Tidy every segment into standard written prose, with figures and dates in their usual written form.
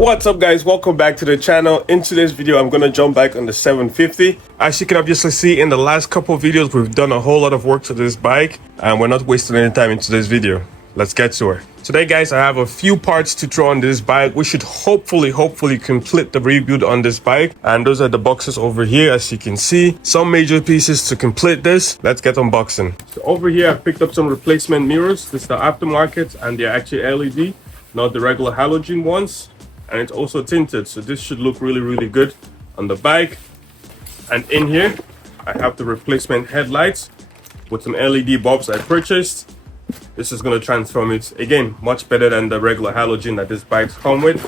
What's up guys, welcome back to the channel. In today's video I'm gonna jump back on the 750. As you can obviously see in the last couple of videos, we've done a whole lot of work to this bike and we're not wasting any time in today's video. Let's get to it. Today guys, I have a few parts to throw on this bike. We should hopefully complete the rebuild on this bike, and those are the boxes over here. As you can see, some major pieces to complete this. Let's get unboxing. So over here I picked up some replacement mirrors. This is the aftermarket and they're actually LED, not the regular halogen ones. And it's also tinted, so this should look really good on the bike. And in here I have the replacement headlights with some LED bulbs I purchased. This is going to transform it again much better than the regular halogen that this bikes come with.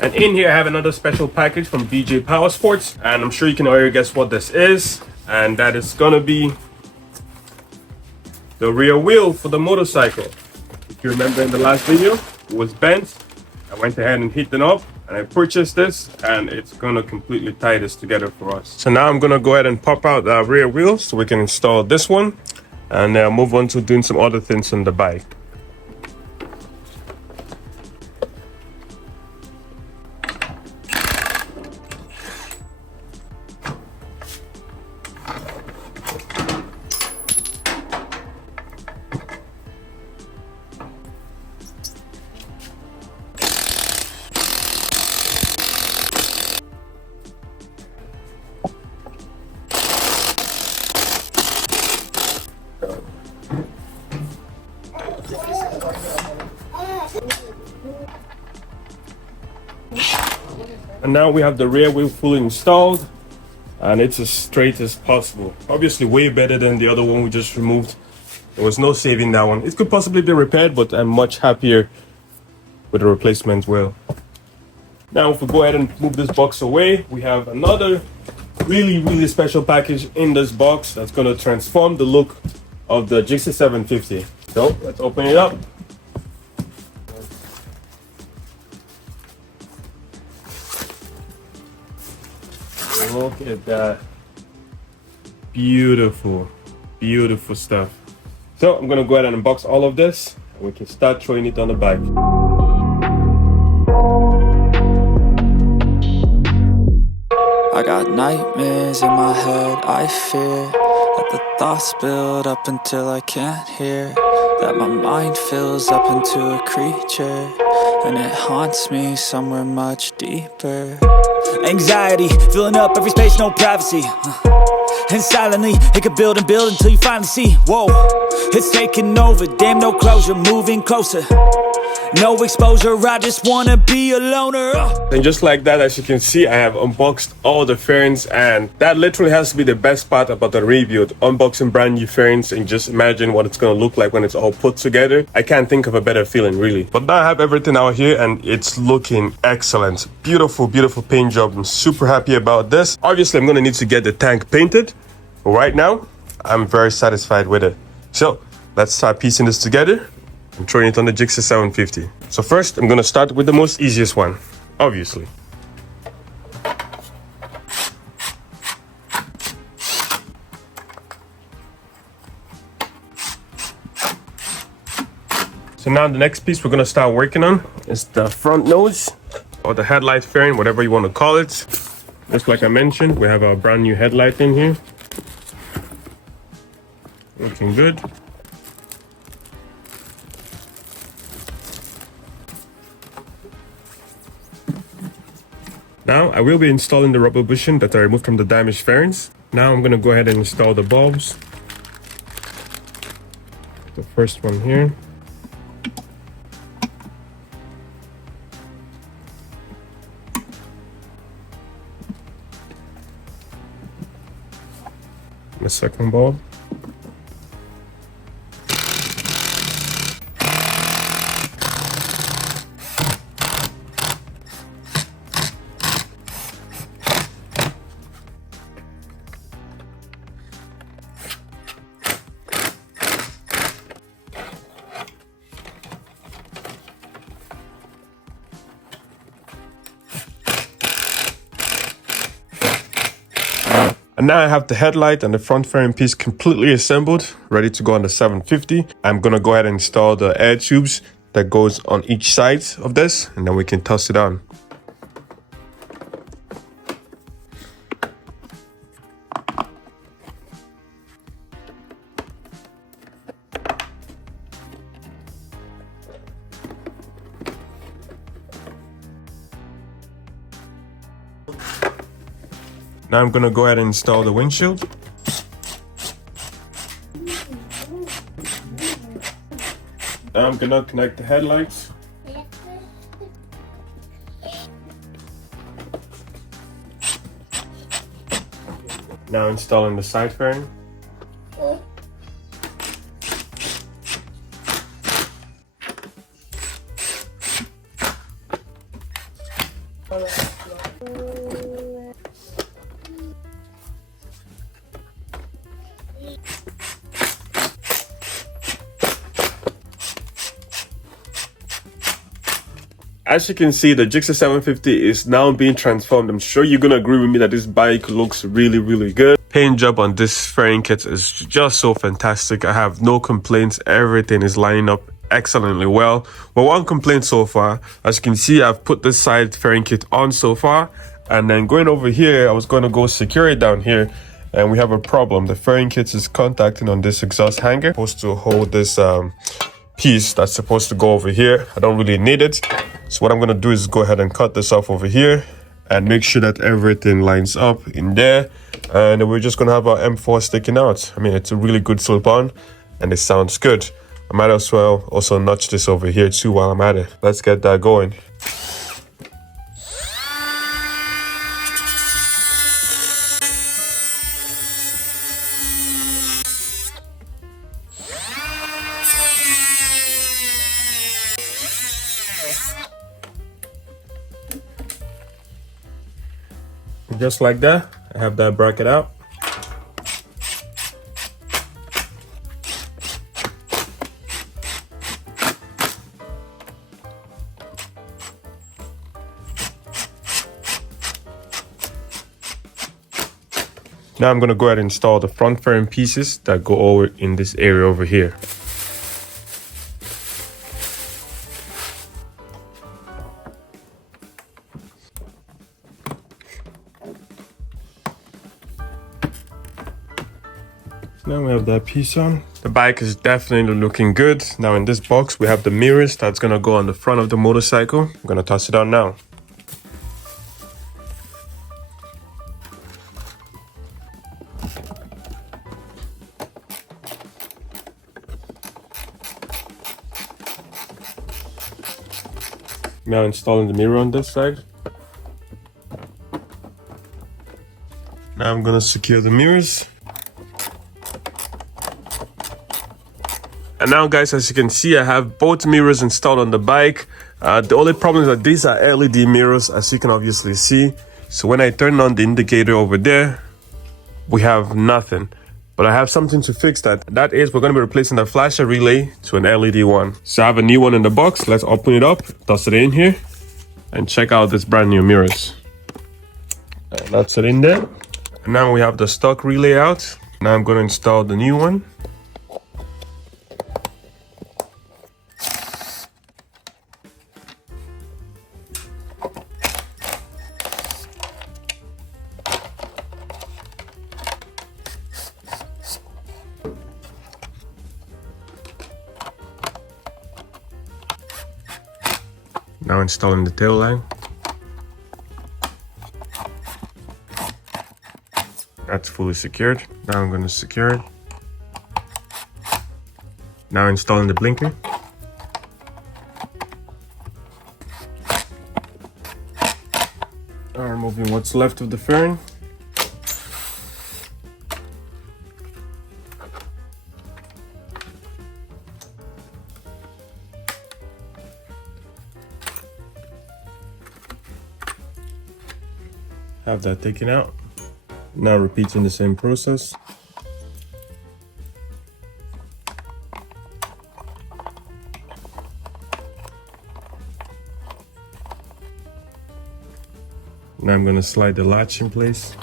And in here I have another special package from BJ Power Sports, and I'm sure you can already guess what this is, and that is going to be the rear wheel for the motorcycle. If you remember in the last video, it was bent. I went ahead and hit it up and I purchased this, and it's going to completely tie this together for us. So now I'm going to go ahead and pop out the rear wheel so we can install this one and move on to doing some other things on the bike. And now we have the rear wheel fully installed, and it's as straight as possible. Obviously way better than the other one we just removed. There was no saving that one. It could possibly be repaired, but I'm much happier with the replacement wheel. Now if we go ahead and move this box away, we have another really special package in this box that's going to transform the look of the GSXR-750. So let's open it up. Look at that. Beautiful stuff. So I'm gonna go ahead and unbox all of this and we can start throwing it on the bike. I got nightmares in my head, I fear that the thoughts build up until I can't hear, that my mind fills up into a creature and it haunts me somewhere much deeper. Anxiety, filling up every space, no privacy. And silently, it could build and build until you finally see. Whoa, it's taking over, damn no closure, moving closer. No exposure, I just wanna be a loner. And just like that, as you can see, I have unboxed all the fairings, and that literally has to be the best part about the rebuild. Unboxing brand new fairings and just imagine what it's gonna look like when it's all put together. I can't think of a better feeling, really. But now I have everything out here and it's looking excellent. Beautiful paint job. I'm super happy about this. Obviously, I'm gonna need to get the tank painted. But right now, I'm very satisfied with it. So let's start piecing this together. I'm throwing it on the GSXR-750. So first, I'm gonna start with the most easiest one, obviously. So now the next piece we're gonna start working on is the front nose, or the headlight fairing, whatever you want to call it. Just like I mentioned, we have our brand new headlight in here. Looking good. Now I will be installing the rubber bushing that I removed from the damaged fairings. Now I'm going to go ahead and install the bulbs. The first one here. The second bulb. And now I have the headlight and the front fairing piece completely assembled, ready to go on the 750. I'm gonna go ahead and install the air tubes that goes on each side of this, and then we can toss it on. Now I'm gonna go ahead and install the windshield. Now I'm gonna connect the headlights. Now installing the side fairing. As you can see, the GSXR-750 is now being transformed. I'm sure you're gonna agree with me that this bike looks really good. Paint job on this fairing kit is just so fantastic. I have no complaints. Everything is lining up excellently well. But one complaint so far, as you can see, I've put this side fairing kit on so far, and then going over here, I was going to go secure it down here, and we have a problem. The fairing kit is contacting on this exhaust hanger, supposed to hold this piece that's supposed to go over here. I don't really need it, so what I'm going to do is go ahead and cut this off over here and make sure that everything lines up in there, and we're just going to have our M4 sticking out. I mean, it's a really good slip on and it sounds good. I might as well also notch this over here too while I'm at it. Let's get that going. Just like that, I have that bracket out. Now I'm going to go ahead and install the front fairing pieces that go over in this area over here. Now we have that piece on. The bike is definitely looking good. Now in this box we have the mirrors that's gonna go on the front of the motorcycle. I'm gonna toss it on now. Now installing the mirror on this side. Now I'm gonna secure the mirrors. And now guys, as you can see, I have both mirrors installed on the bike. The only problem is that these are LED mirrors, as you can obviously see. So when I turn on the indicator over there, we have nothing. But I have something to fix that. That is, we're going to be replacing the flasher relay to an LED one. So I have a new one in the box. Let's open it up, toss it in here, and check out this brand new mirrors. And that's it in there. And now we have the stock relay out. Now I'm going to install the new one. Now installing the tail line. That's fully secured. Now I'm going to secure it. Now installing the blinker. Now removing what's left of the fairing. Have that taken out. Now repeating the same process. Now I'm going to slide the latch in place,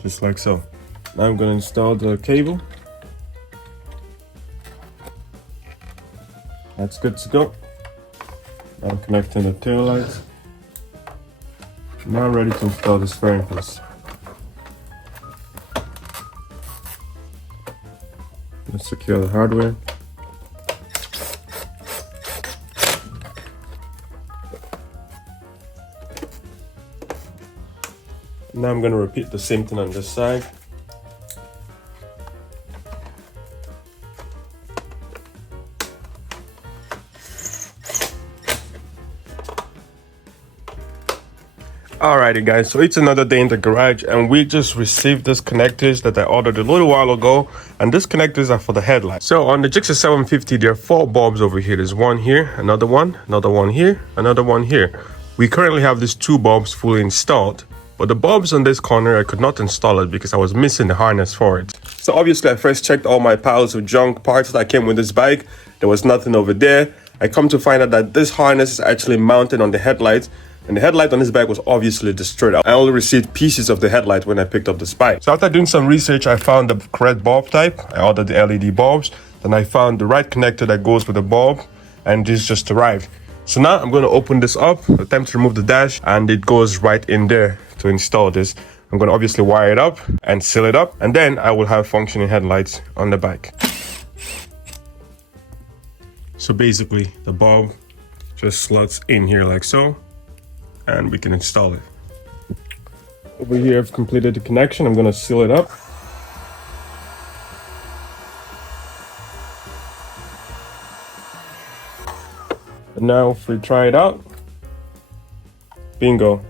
just like so. Now I'm going to install the cable. That's good to go. Now connecting the tail lights. Now I'm ready to install this fairing piece. Let's secure the hardware. Now I'm going to repeat the same thing on this side. Alrighty guys, so it's another day in the garage and we just received these connectors that I ordered a little while ago, and these connectors are for the headlight. So on the GSXR-750 there are 4 bulbs over here. There's one here, another one here, another one here. We currently have these 2 bulbs fully installed, but the bulbs on this corner I could not install it because I was missing the harness for it. So obviously I first checked all my piles of junk parts that came with this bike. There was nothing over there. I come to find out that this harness is actually mounted on the headlight, and the headlight on this bike was obviously destroyed. I only received pieces of the headlight when I picked up this bike. So after doing some research, I found the correct bulb type. I ordered the LED bulbs. Then I found the right connector that goes with the bulb, and this just arrived. So now I'm going to open this up, attempt to remove the dash, and it goes right in there to install this. I'm going to obviously wire it up and seal it up, and then I will have functioning headlights on the bike. So basically the bulb just slots in here like so, and we can install it. Over here I've completed the connection. I'm going to seal it up. And now if we try it out, bingo.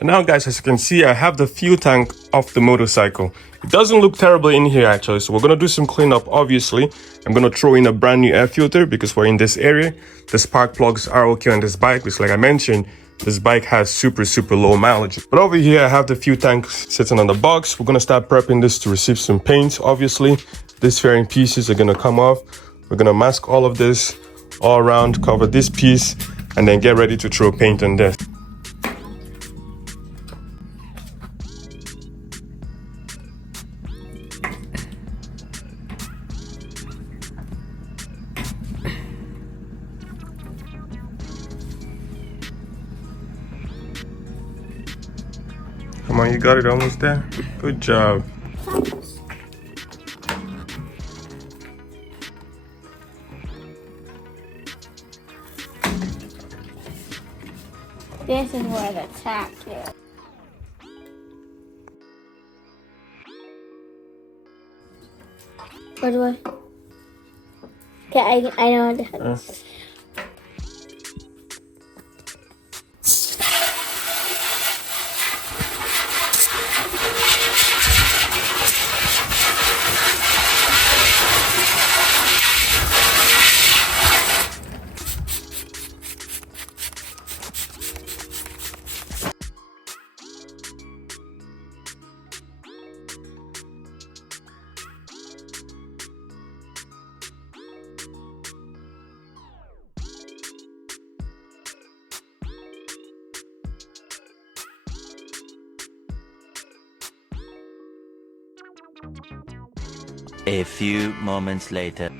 And now guys, as you can see, I have the fuel tank off the motorcycle. It doesn't look terrible in here actually, so we're going to do some cleanup. Obviously, I'm going to throw in a brand new air filter because we're in this area. The spark plugs are okay on this bike because like I mentioned, this bike has super low mileage. But over here I have the fuel tank sitting on the box. We're going to start prepping this to receive some paint. Obviously, these fairing pieces are going to come off. We're going to mask all of this all around, cover this piece, and then get ready to throw paint on this. Come on, you got it almost there. Good job. This is where the tap is. Where do I? Okay, I know what to do. A few moments later.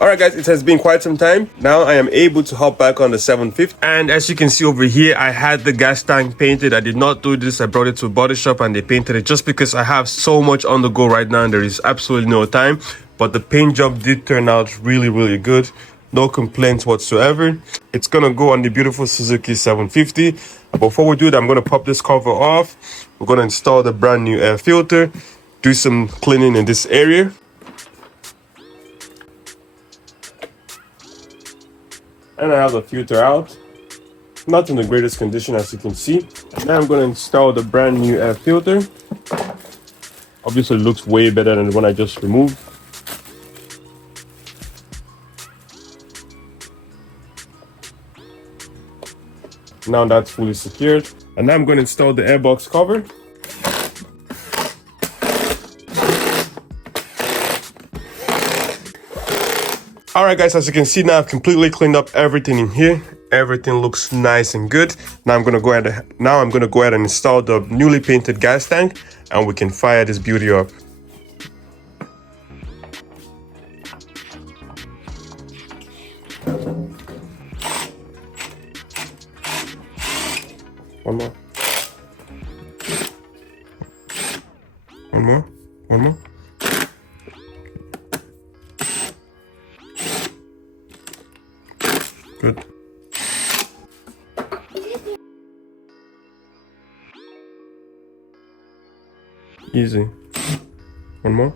Alright guys, it has been quite some time. Now I am able to hop back on the 750. And as you can see over here, I had the gas tank painted. I did not do this. I brought it to a body shop and they painted it just because I have so much on the go right now and there is absolutely no time. But the paint job did turn out really good. No complaints whatsoever. It's gonna go on the beautiful Suzuki 750. Before we do that, I'm gonna pop this cover off. We're gonna install the brand new air filter, do some cleaning in this area. And I have the filter out. Not in the greatest condition as you can see. Now I'm gonna install the brand new air filter. Obviously it looks way better than the one I just removed. Now that's fully secured. And now I'm going to install the airbox cover. Alright guys, as you can see now, I've completely cleaned up everything in here. Everything looks nice and good. Now I'm gonna go ahead and install the newly painted gas tank, and we can fire this beauty up. One more. One more. One more. Good. Easy. One more.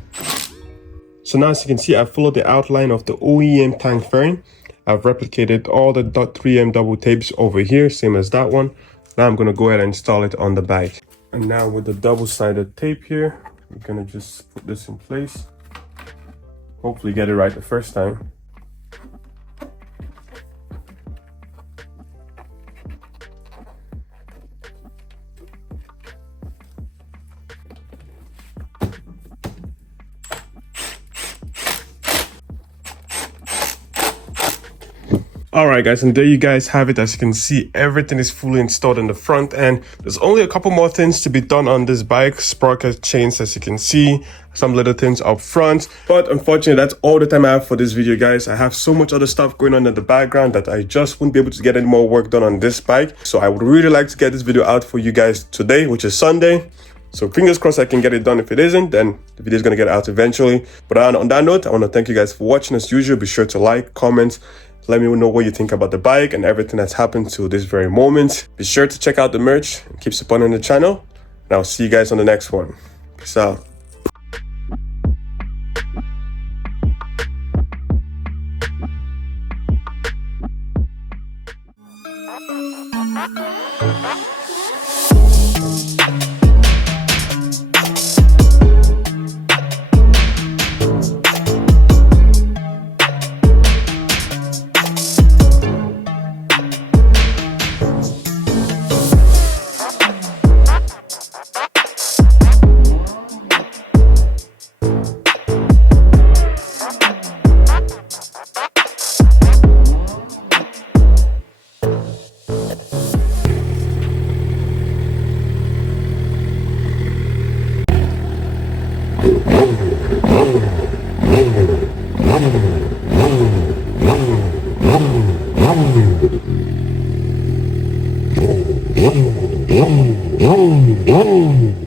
So now as you can see, I've followed the outline of the OEM tank fairing. I've replicated all the .3M double tapes over here, same as that one. Now I'm going to go ahead and install it on the bike. And now with the double-sided tape here, we're going to just put this in place. Hopefully get it right the first time. Alright guys, and there you guys have it. As you can see, everything is fully installed in the front end. There's only a couple more things to be done on this bike. Sprocket chains, as you can see, some little things up front. But unfortunately, that's all the time I have for this video, guys. I have so much other stuff going on in the background that I just wouldn't be able to get any more work done on this bike. So I would really like to get this video out for you guys today, which is Sunday. So fingers crossed I can get it done. If it isn't, then the video is going to get out eventually. But on that note, I want to thank you guys for watching as usual. Be sure to like, comment, let me know what you think about the bike and everything that's happened to this very moment. Be sure to check out the merch and keep supporting the channel. And I'll see you guys on the next one. Peace out. Yum, yum, yum, yum.